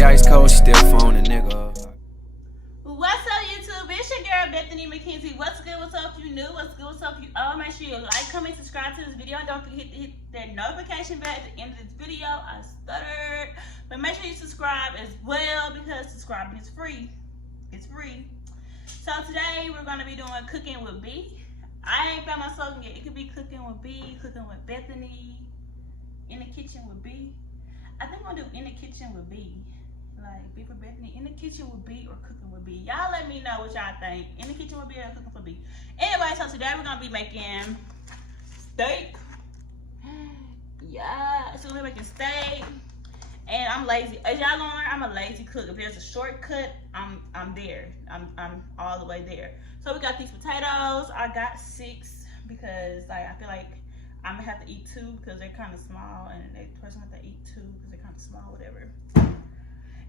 Shorty ice cold, still phone a nigga. What's up, YouTube? It's your girl, Bethany McKenzie. What's good? What's up if you new? What's good? What's up if you old? Make sure you like, comment, subscribe to this video. Don't forget to hit that notification bell at the end of this video. I stuttered. But make sure you subscribe as well because subscribing is free. It's free. So today we're going to be doing cooking with B. I ain't found my slogan yet. It could be cooking with B, cooking with Bethany, in the kitchen with B. I think I'm going to do in the kitchen with B. Like, B for Bethany, in the kitchen with B or cooking with B. Y'all let me know what y'all think. In the kitchen with B or cooking for B. Anyway, so today we're gonna be making steak. Yeah, so we're making steak. And I'm lazy. As y'all gonna learn, I'm a lazy cook. If there's a shortcut, I'm there. I'm all the way there. So we got these potatoes. I got 6 because like I feel like I'm gonna have to eat 2 because they're kind of small, and the person have to eat 2 because they're kind of small, whatever.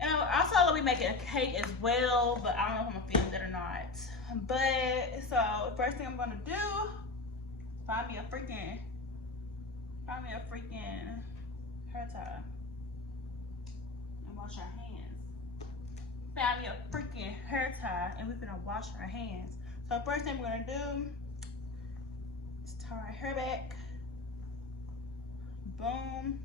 And also I'll be making a cake as well, but I don't know if I'm gonna film that or not. But so first thing I'm gonna do, find me a freaking hair tie and wash our hands. Find me a freaking hair tie and we're gonna wash our hands. So first thing we're gonna do is tie our hair back. Boom.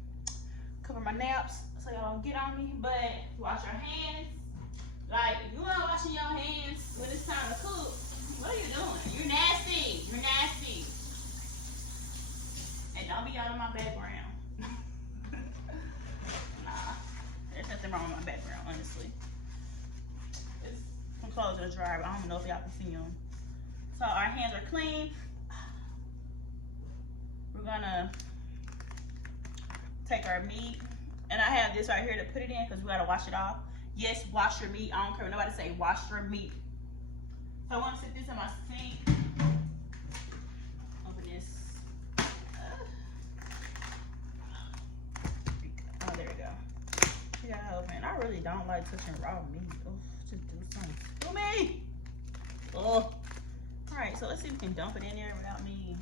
Cover my naps so y'all don't get on me, but wash your hands. Like, if you ain't washing your hands when it's time to cook, what are you doing? You're nasty. You're nasty. And don't be out of my background. Nah, there's nothing wrong with my background, honestly. It's some clothes in the dryer, but I don't know if y'all can see them. So our hands are clean. We're gonna take our meat. And I have this right here to put it in because we gotta wash it off. Yes, wash your meat. I don't care what nobody say, wash your meat. So I want to set this in my sink. Open this. Oh, there we go. We gotta open. I really don't like touching raw meat. Oh, just do something to me. Oh. Alright, so let's see if we can dump it in there without me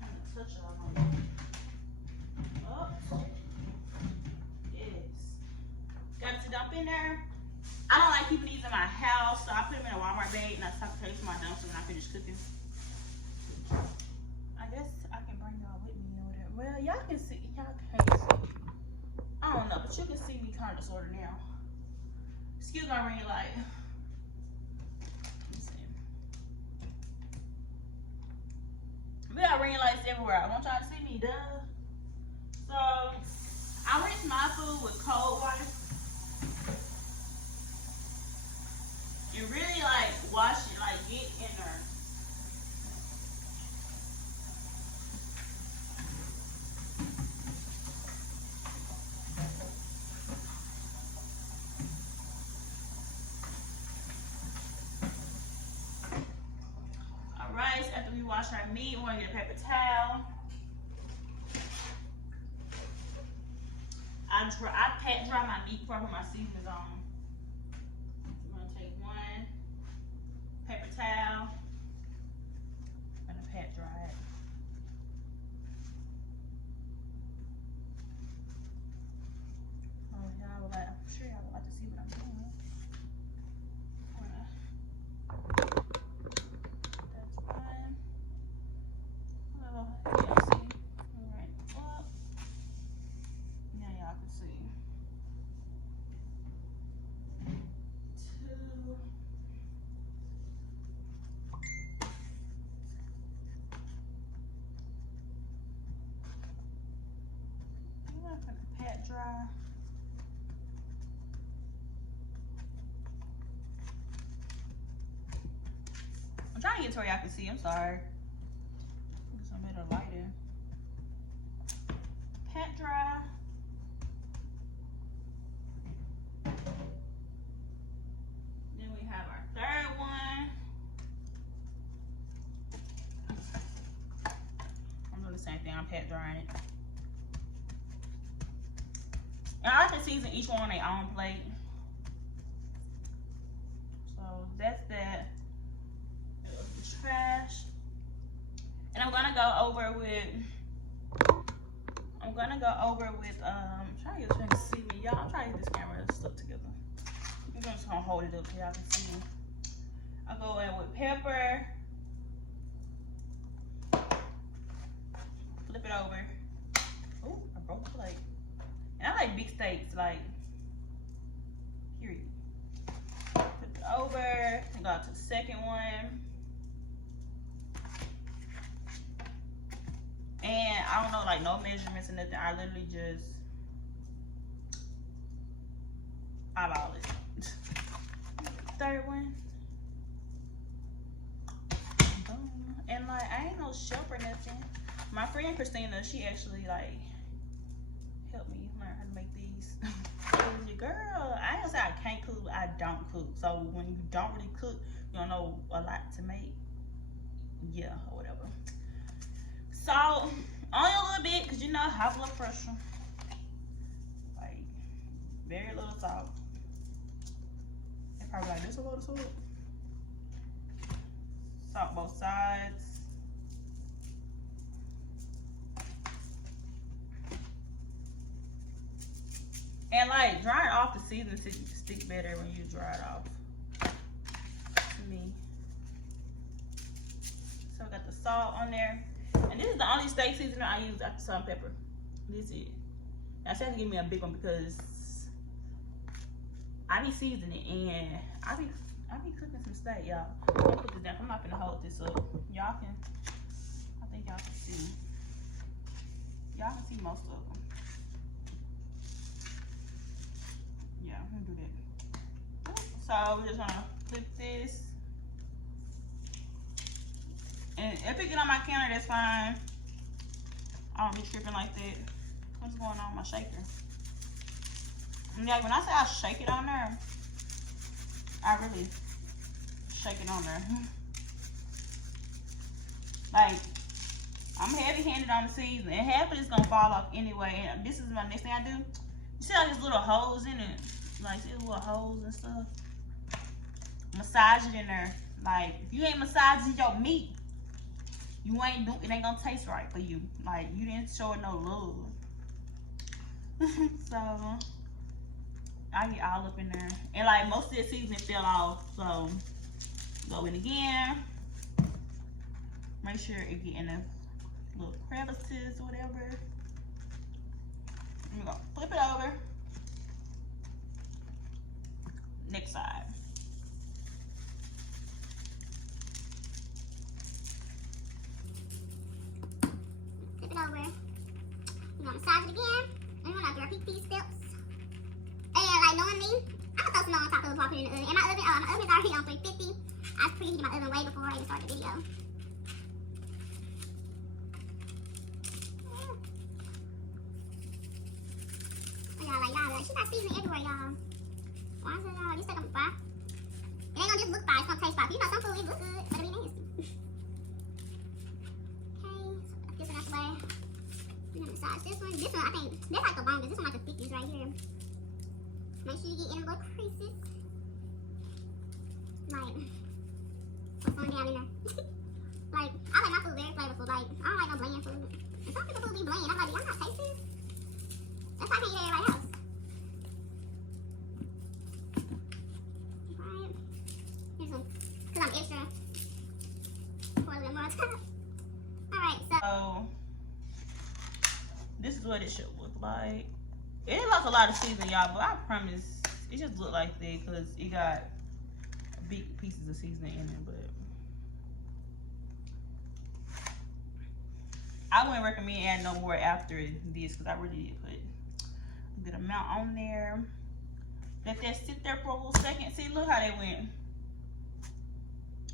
having to touch it all on it. Oh. Got to dump in there. I don't like keeping these in my house, so I put them in a Walmart bag and I tuck the to my dumpster when I finish cooking. I guess I can bring y'all with me or whatever. Well, y'all can see, y'all can't see. I don't know, but you can see me kind of sort of now. Excuse my ring light. Let's see. We got ring lights everywhere. I want y'all to see me, duh. So I rinse my food with cold water. And really like wash it, like get in there. Alright, so after we wash our meat, we're gonna get a paper towel. I pat dry my meat before I put my seasonings on. Paper towel. I'm gonna pat dry it. Oh, y'all would like, I'm sure y'all would like to see what I'm doing. That's fine. Oh, y'all see? Alright, up. Now y'all can see. 2. Pat dry. I'm trying to get to where y'all can see. I'm sorry. Get some better lighting. Pat dry. Then we have our third one. I'm doing the same thing. I'm pat drying it. And I like to season each one on their own plate. So that's that. The trash. And I'm gonna go over with I'm gonna go over with I'm trying to get you to see me, y'all. I'm trying to get this camera stuck together. I'm just gonna hold it up so y'all can see me. I'll go in with pepper. Flip it over. Oh, I broke the plate. And I like big steaks, like, period. Flip it over and go to the second one. And I don't know, like, no measurements or nothing. I literally just eyeball it. Third one. Boom. And, like, I ain't no chef or nothing. My friend Christina, she actually, like, helped me learn how to make these. Girl, I ain't gonna say I can't cook, but I don't cook. So when you don't really cook, you don't know a lot to make. Yeah, or whatever. Salt, only a little bit, because you know, high blood pressure. Like, very little salt. And probably like this a little salt. Salt both sides. And like, drying off the seasoning stick better when you dry it off. To me. So I got the salt on there. And this is the only steak seasoning I use after salt and pepper. This is it. Now, she had to give me a big one because I be seasoning and I be cooking some steak, y'all. I'm gonna put this down. I'm not gonna hold this up. Y'all can, I think y'all can see. Y'all can see most of them. Yeah, I'm gonna do that. So we're just gonna flip this. And if it get on my counter, that's fine. I don't be tripping like that. What's going on with my shaker? And like when I say I shake it on there, I really shake it on there. Like, I'm heavy-handed on the seasoning, and half of it's gonna fall off anyway. And this is my next thing I do. You see all these little holes in it? Like, see the little holes and stuff? Massage it in there. Like, if you ain't massaging your meat, you ain't do, it ain't gonna taste right for you. Like, you didn't show it no love. So I get all up in there. And like most of the seasoning fell off. So go in again. Make sure it get in the little crevices or whatever. And we're gonna flip it over. Next side. Flip it over. We're gonna massage it again. And we're gonna repeat these steps. And like knowing me, I'm gonna throw some on top of it before I put it in the oven. And my oven's already on 350. I preheated my oven way before I even started the video. Y'all, she got seasoning everywhere, y'all. Why is it, y'all? This stuff gonna be fried. It ain't gonna just look fried, it's gonna taste fried. You know, some food, it look good, but it'll be nasty. Okay, so this one out the way. I'm gonna massage this one. This one, I think, that's like the longest. This one like the thickest right here. Make sure you get in the little creases. Like, what's going down in there? Like, I like my food very flavorful. Like, I don't like no bland food. And some people food be bland. I'm like, I'm not tasting. That's why I can't eat everybody else. Right. Here's one. Because I'm extra. Pour a little more on top. Alright, so this is what it should look like. It ain't like a lot of seasoning, y'all, but I promise it just look like that because it got big pieces of seasoning in it, but I wouldn't recommend adding no more after this because I really did put a good amount on there. Let that sit there for a little second. See, look how they went.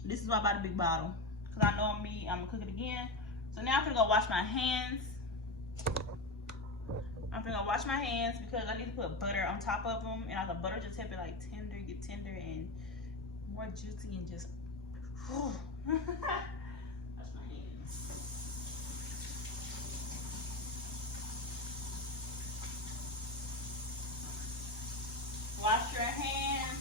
This is why I bought a big bottle because I know I'm gonna cook it again. So now I'm gonna go wash my hands. I'm gonna wash my hands because I need to put butter on top of them, and the butter just help it like get tender and more juicy and just. Wash my hands. Wash your hands.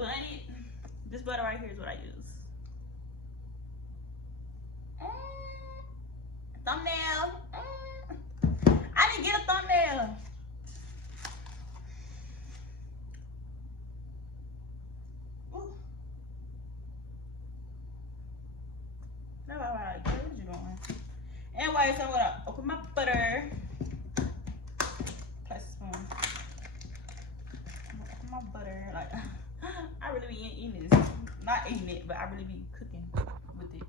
Bunny. This butter right here is what I use. Thumbnail. I didn't get a thumbnail. Ooh. No, all right. What you doing? Anyway, so I'm gonna open my butter. Place a spoon. I'm gonna open my butter. Like, I really be eating this. Not eating it, but I really be cooking with it.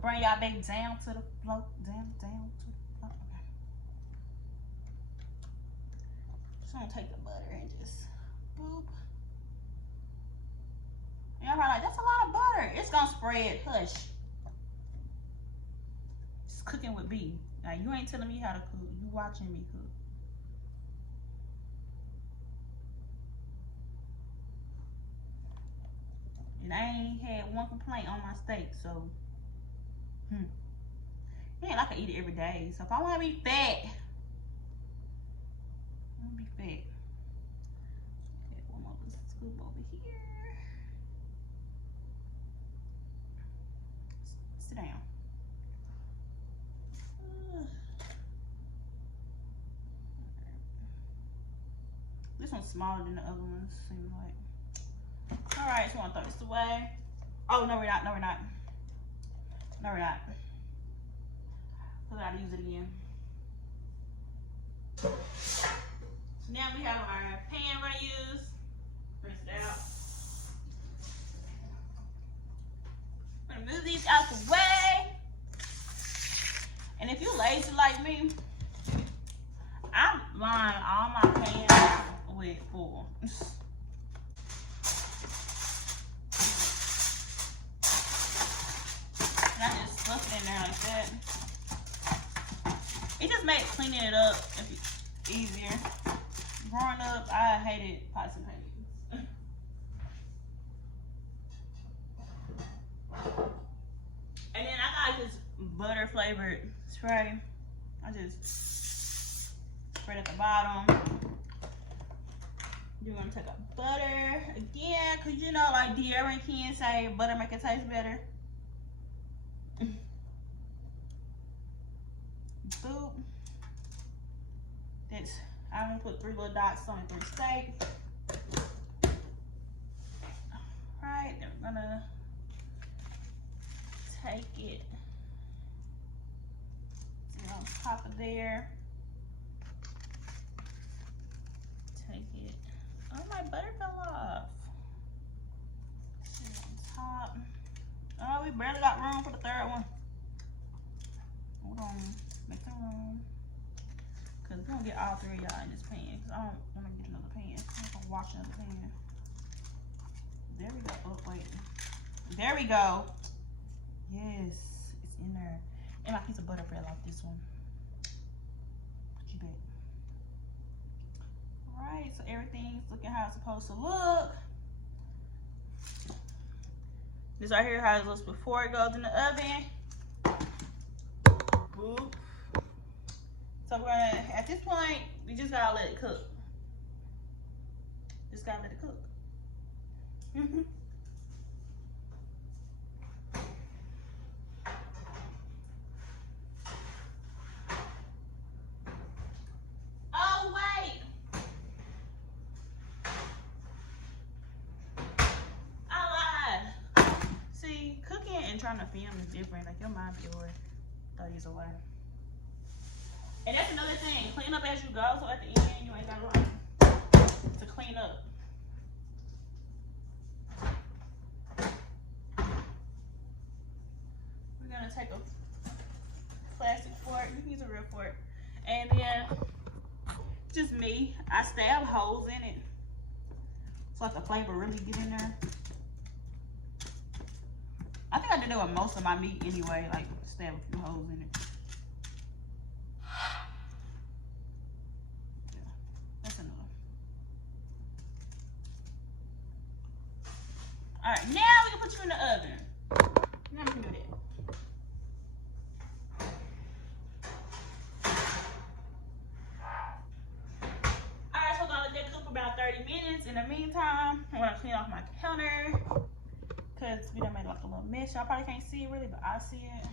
Bring y'all back down to the floor. Down to the floor. Okay. Just gonna take the butter and just boop. Y'all probably like, that's a lot of butter. It's gonna spread. Hush. It's cooking with B. Now you ain't telling me how to cook. You watching me cook. And I ain't had one complaint on my steak, so it ain't like I eat it every day. So if I want to be fat, I want to be fat. Okay, one more scoop over here. Sit down. This one's smaller than the other ones, seems like. All right, so I want to throw this away. Oh, no, we're not. No, we're not. No, we're not. So I gotta use it again. So now we have our pan we're gonna use. Rinse it out. I'm gonna move these out the way. And if you lazy like me, I line all my pans with foil. And I just stuff it in there like that. It just makes cleaning it up easier. Growing up, I hated pots and pans. And then I got this butter flavored spray. I just spray it at the bottom. You're gonna take a butter again, cause you know, like deodorant can say butter make it taste better. Boop. That's, I'm gonna put 3 little dots on 3 steaks. Alright, then we're gonna take it on top of there. Take it. Oh, my butter fell off. Sit on top. Oh, we barely got room for the 3rd one. Hold on. Make the room. Because we're going to get all 3 of y'all in this pan. Because I don't want to get another pan. I'm going to wash another pan. There we go. Oh, wait. There we go. Yes. It's in there. And my piece of butter fell off this one. Put you back. Alright. So everything's looking how it's supposed to look. This right here how it looks before it goes in the oven. Boop. So we're gonna, at this point, we just gotta let it cook. Just gotta let it cook. Oh, wait. I lied. See, cooking and trying to film is different. Like, your mind be yours. Throw these away. And that's another thing. Clean up as you go, so at the end you ain't got to clean up. We're gonna take a plastic fork. You can use a real fork. And then just me, I stab holes in it so like the flavor really get in there. I think I did that with most of my meat anyway, like stab a few holes in it. All right, now we can put you in the oven. Now we can do that. All right, so I'm gonna let that cook for about 30 minutes. In the meantime, I'm gonna clean off my this. Y'all probably can't see it really, but I see it.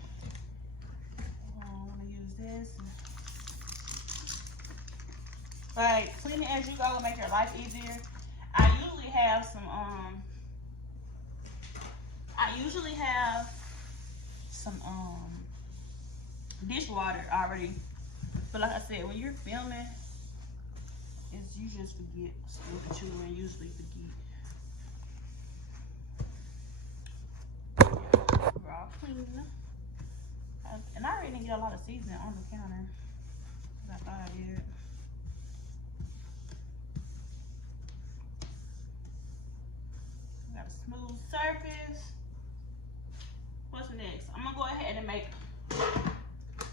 I'm gonna use this. Like, clean it as you go and make your life easier. I usually have some dishwater already. But like I said, when you're filming, you just forget stuff that you would usually forget. Raw clean. And I already didn't get a lot of seasoning on the counter. I thought I did. Got a smooth surface. What's next? I'm gonna go ahead and make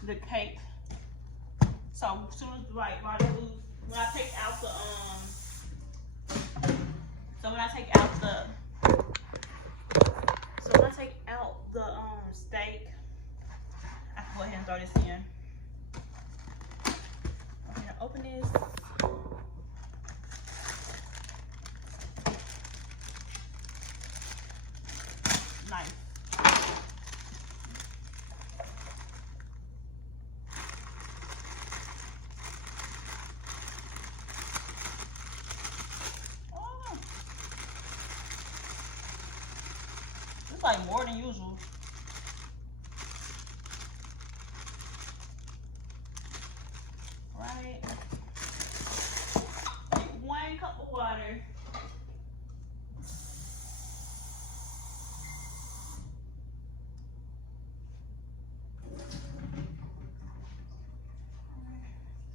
the cake. So as soon as when I take out the steak, I can go ahead and throw this in. I'm gonna open this. Nice. It's like more than usual. Right. Take 1 cup of water.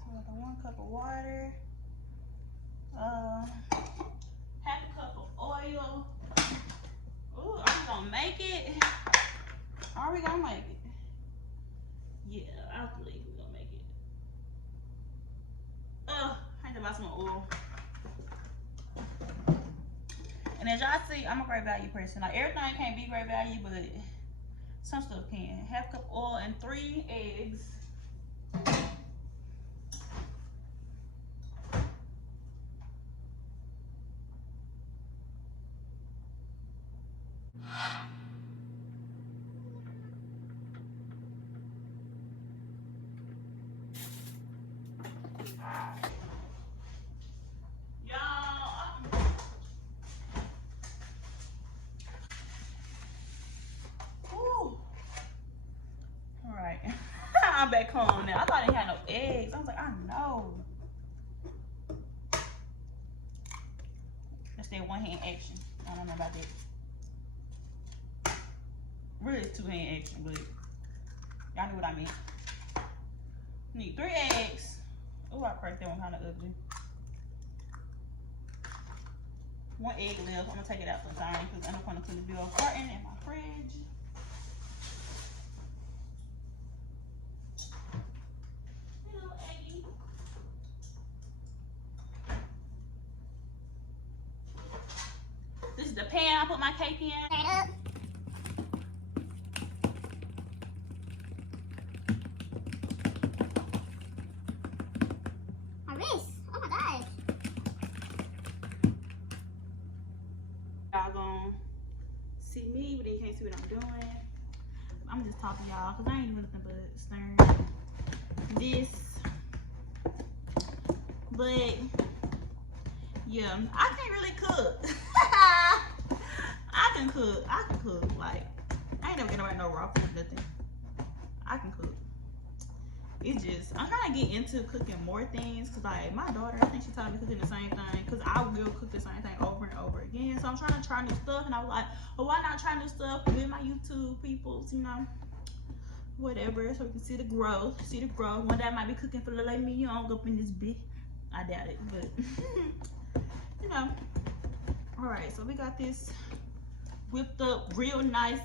So 1 cup of water. Half a cup of oil. Ooh, are we gonna make it? Are we gonna make it? Yeah, I believe we're gonna make it. I had to buy some oil. And as y'all see, I'm a great value person. Like, everything can't be great value, but some stuff can. Half cup oil and 3 eggs. I'm back home now. I thought I didn't have no eggs. I was like, I know. That's that 1 hand action. I don't know about that. Really, it's 2 hand action, but y'all know what I mean. Need 3 eggs. Oh, I cracked that one kind of ugly. 1 egg left. I'm gonna take it out sometime because I don't want to put the bill carton in my fridge. This is the pan I put my cake in. My wrist. Oh my gosh. Y'all gonna see me, but you can't see what I'm doing. I'm just talking y'all because I ain't doing nothing but stirring this. But yeah, I can't really cook. I can cook. Like, I ain't never gonna write no raw food, nothing. I can cook. It's just, I'm trying to get into cooking more things because, like, my daughter, I think she taught me cooking the same thing because I will cook the same thing over and over again. So I'm trying to try new stuff, and I was like, well, why not try new stuff with my YouTube peoples, you know, whatever, so we can see the growth. One day I might be cooking for the lady me young up in this bit. I doubt it, but you know. All right, so we got this whipped up real nice.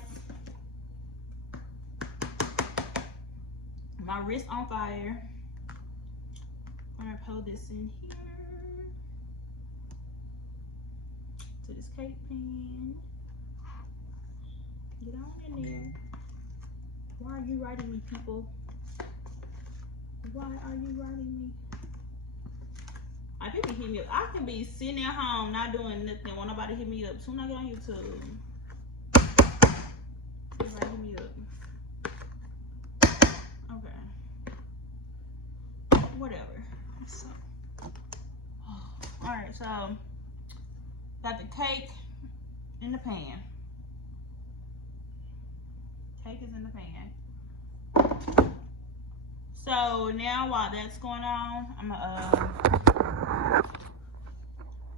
My wrist on fire. I'm gonna pour this in here to this cake pan. Get on in there. Why are you writing me, people? Why are you writing me? Like, people hit me up. I can be sitting at home not doing nothing. Want nobody hit me up. Soon as I get on YouTube. Somebody hit me up. Okay. Whatever. So, alright, so got the cake in the pan. Cake is in the pan. So now while that's going on, I'm gonna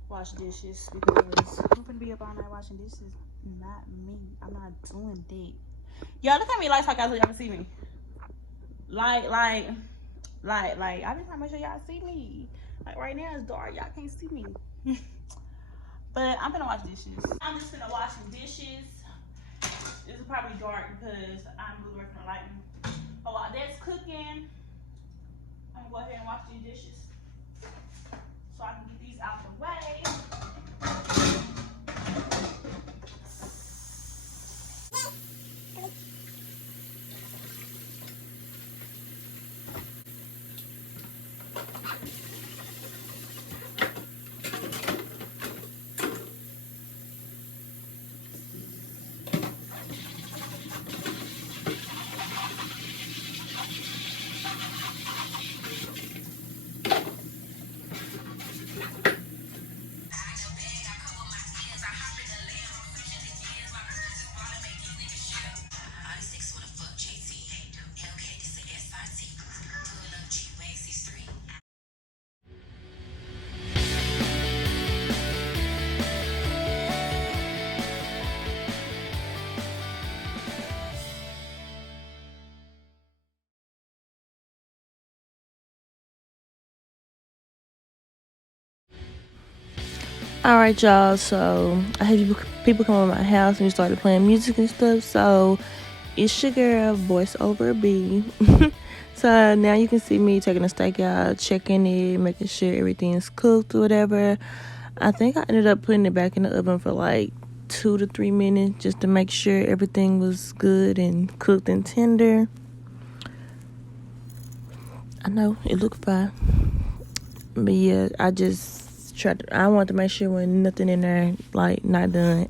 wash dishes because I'm gonna be up all night washing dishes. Not me. I'm not doing that. Y'all look at me like so y'all can see me. Like I just wanna make sure y'all see me. Like right now it's dark, y'all can't see me. But I'm gonna wash dishes. I'm just gonna wash some dishes. This is probably dark because I'm moving away from the lighting. But while that's cooking, I'm gonna go ahead and wash these dishes so I can get these out the way. Alright, y'all, so I had people come over my house and we started playing music and stuff, so it's your girl, voiceover B. So now you can see me taking a steak out, checking it, making sure everything's cooked or whatever. I think I ended up putting it back in the oven for like 2 to 3 minutes just to make sure everything was good and cooked and tender. I know, it looked fine. But yeah, I wanted to make sure when nothing in there, like, not done.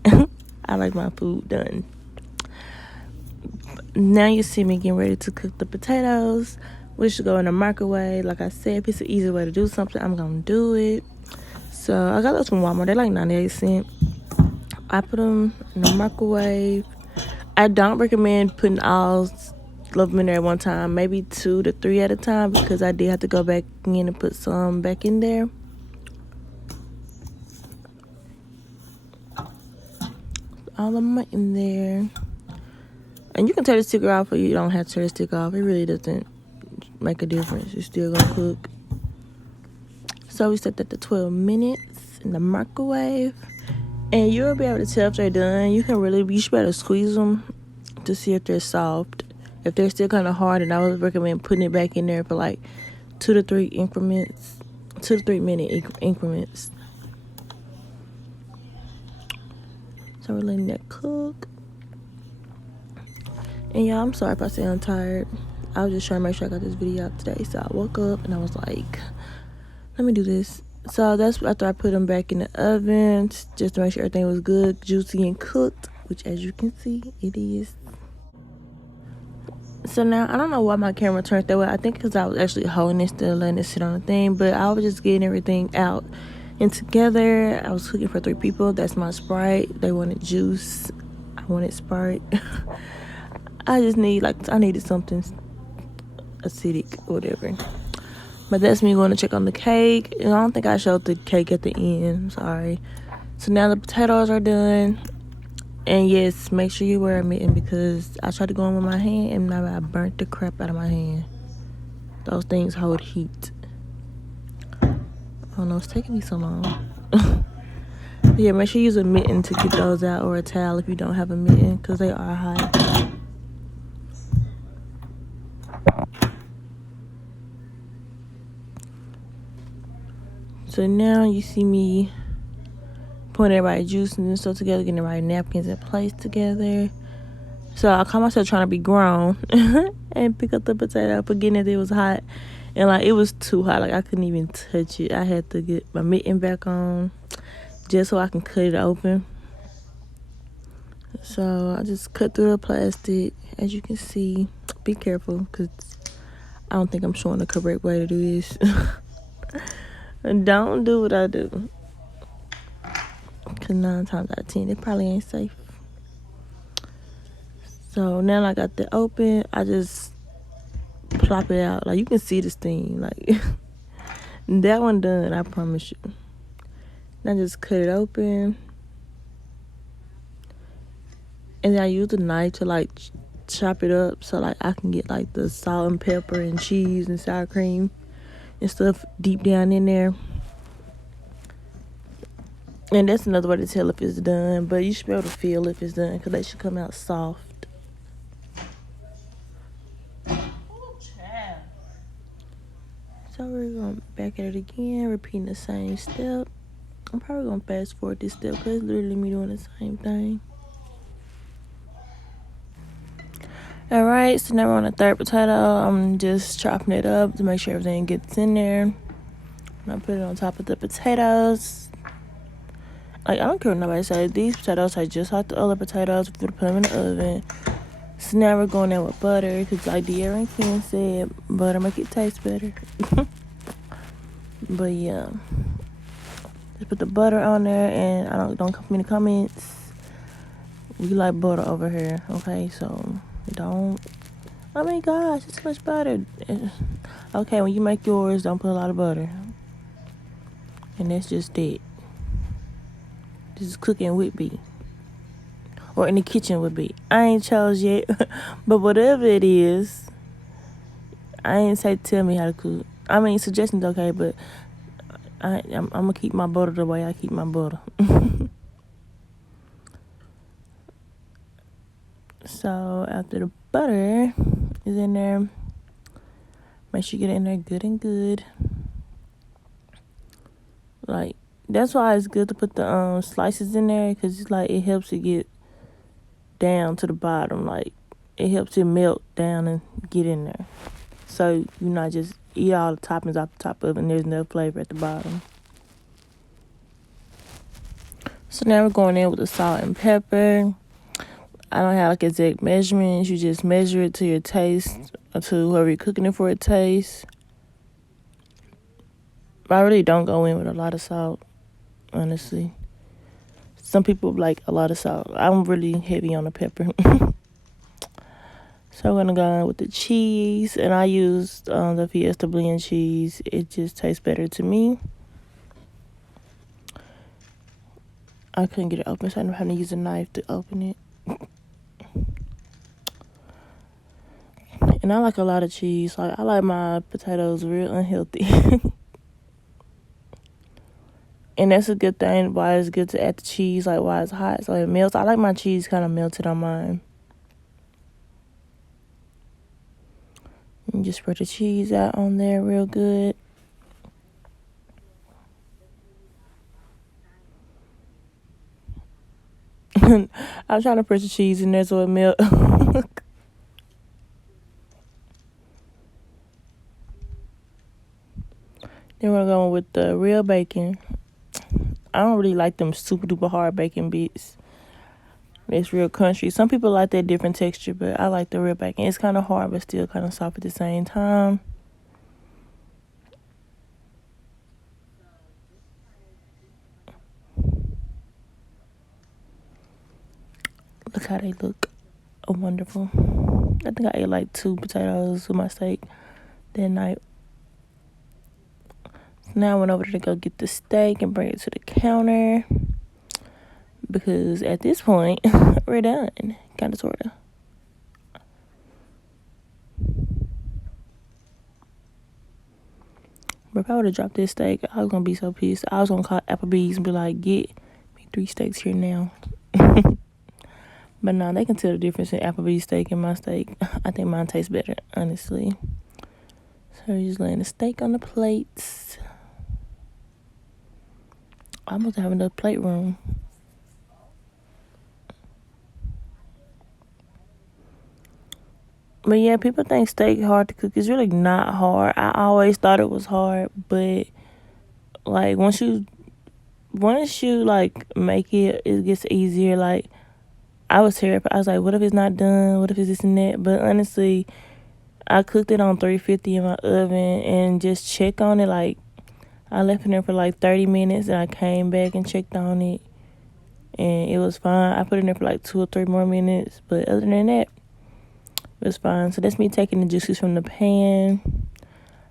I like my food done. Now you see me getting ready to cook the potatoes, which should go in the microwave. Like I said, if it's an easy way to do something, I'm gonna do it. So I got those from Walmart. They're like 98 cents. I put them in the microwave. I don't recommend putting all of them in there at one time, maybe 2 to 3 at a time, because I did have to go back in and put some back in there. All of them in there. And you can tear the sticker off or you don't have to tear the sticker off. It really doesn't make a difference. It's still gonna cook. So we set that to 12 minutes in the microwave. And you'll be able to tell if they're done. You should better squeeze them to see if they're soft. If they're still kind of hard, and I would recommend putting it back in there for like 2 to 3 increments, 2 to 3 minute increments. So we're letting that cook. And y'all, I'm sorry if I sound tired. I was just trying to make sure I got this video out today. So I woke up and I was like, let me do this. So that's after I put them back in the oven, just to make sure everything was good, juicy, and cooked, which as you can see, it is. So now, I don't know why my camera turned that way. I think because I was actually holding it still, letting it sit on the thing. But I was just getting everything out and together. I was cooking for 3 people. That's my Sprite. They wanted juice. I wanted Sprite. I needed something acidic or whatever. But that's me going to check on the cake. And I don't think I showed the cake at the end. I'm sorry. So now the potatoes are done. And yes, make sure you wear a mitten because I tried to go in with my hand and I burnt the crap out of my hand. Those things hold heat. I don't know, it's taking me so long. Yeah, make sure you use a mitten to get those out, or a towel if you don't have a mitten, because they are hot. So now you see me putting everybody's juice and stuff together, getting everybody's napkins in place together. So I caught myself trying to be grown and pick up the potato, forgetting that it was hot. And like, it was too hot, like I couldn't even touch it. I had to get my mitten back on just so I can cut it open. So I just cut through the plastic. As you can see, be careful because I don't think I'm showing the correct way to do this. And don't do what I do, because 9 times out of 10 it probably ain't safe. So now I got the open, I just plop it out. Like, you can see the steam. Like, that one done, I promise you. Now just cut it open. And then I use the knife to like chop it up so like I can get like the salt and pepper and cheese and sour cream and stuff deep down in there. And that's another way to tell if it's done, but you should be able to feel if it's done because they should come out soft. So we're going to back at it again, repeating the same step. I'm probably going to fast forward this step because it's literally me doing the same thing. Alright, so now we're on the third potato. I'm just chopping it up to make sure everything gets in there. And I put it on top of the potatoes. Like, I don't care what nobody says. These potatoes are just like the other potatoes. We're going to put them in the oven. So now we're going there with butter because like De'Ara and Ken said, butter make it taste better. But yeah, just put the butter on there, and don't come in the comments. We like butter over here, okay? So don't. I mean, gosh, it's too much butter. Okay, when you make yours, don't put a lot of butter. And that's just it. This is cooking with me. Or in the kitchen would be. I ain't chose yet. But whatever it is, I ain't say tell me how to cook. I mean, suggestions okay, but I'm going to keep my butter the way I keep my butter. So after the butter is in there, make sure you get it in there good and good. Like, that's why it's good to put the slices in there, because it's like it helps it get down to the bottom. Like, it helps it melt down and get in there. So you not just eat all the toppings off the top of it and there's no flavor at the bottom. So now we're going in with the salt and pepper. I don't have like exact measurements. You just measure it to your taste or to whoever you're cooking it for a taste. But I really don't go in with a lot of salt, honestly. Some people like a lot of salt. I'm really heavy on the pepper. So I'm going to go in with the cheese. And I used the Fiesta blend cheese. It just tastes better to me. I couldn't get it open, so I'm having to use a knife to open it. And I like a lot of cheese. Like, I like my potatoes real unhealthy. And that's a good thing. Why it's good to add the cheese. Like, why it's hot, so it melts. I like my cheese kind of melted on mine. And just spread the cheese out on there real good. I'm trying to press the cheese in there so it melts. Then we're going with the real bacon. I don't really like them super duper hard bacon bits. It's real crunchy. Some people like that different texture, but I like the real bacon. It's kind of hard, but still kind of soft at the same time. Look how they look. Oh, wonderful. I think I ate like 2 potatoes with my steak that night. So now I went over there to go get the steak and bring it to the counter. Because at this point, we're done. Kind of, sort of. But if I would have dropped this steak, I was going to be so pissed. I was going to call Applebee's and be like, get me 3 steaks here now. But no, they can tell the difference in Applebee's steak and my steak. I think mine tastes better, honestly. So we're just laying the steak on the plates. I must have enough plate room. But yeah, people think steak hard to cook. It's really not hard. I always thought it was hard, but like once you like make it, it gets easier. Like, I was terrified. I was like, what if it's not done? What if it's this and that? But honestly, I cooked it on 350 in my oven and just check on it. Like, I left it there for like 30 minutes and I came back and checked on it and it was fine. I put it in there for like 2 or 3 more minutes, but other than that, it was fine. So that's me taking the juices from the pan,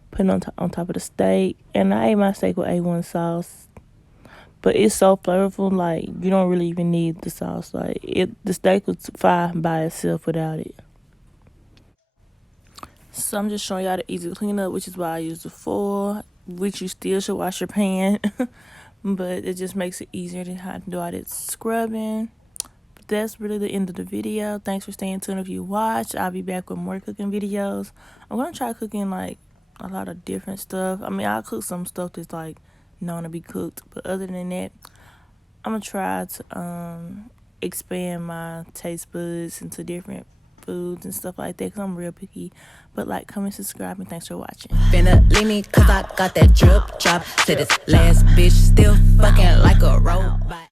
putting on top of the steak, and I ate my steak with A1 sauce. But it's so flavorful, like you don't really even need the sauce. Like the steak was fine by itself without it. So I'm just showing y'all the easy cleanup, which is why I use the foil, which you still should wash your pan. But it just makes it easier to have to do all that scrubbing. But that's really the end of the video. Thanks for staying tuned if you watch. I'll be back with more cooking videos. I'm going to try cooking like a lot of different stuff. I mean, I'll cook some stuff that's like known to be cooked. But other than that, I'm going to try to expand my taste buds into different foods and stuff like that, because I'm real picky. But like, comment, subscribe, and thanks for watching. Finna leave me cause I got that drip drop. To this last bitch still fucking like a robot.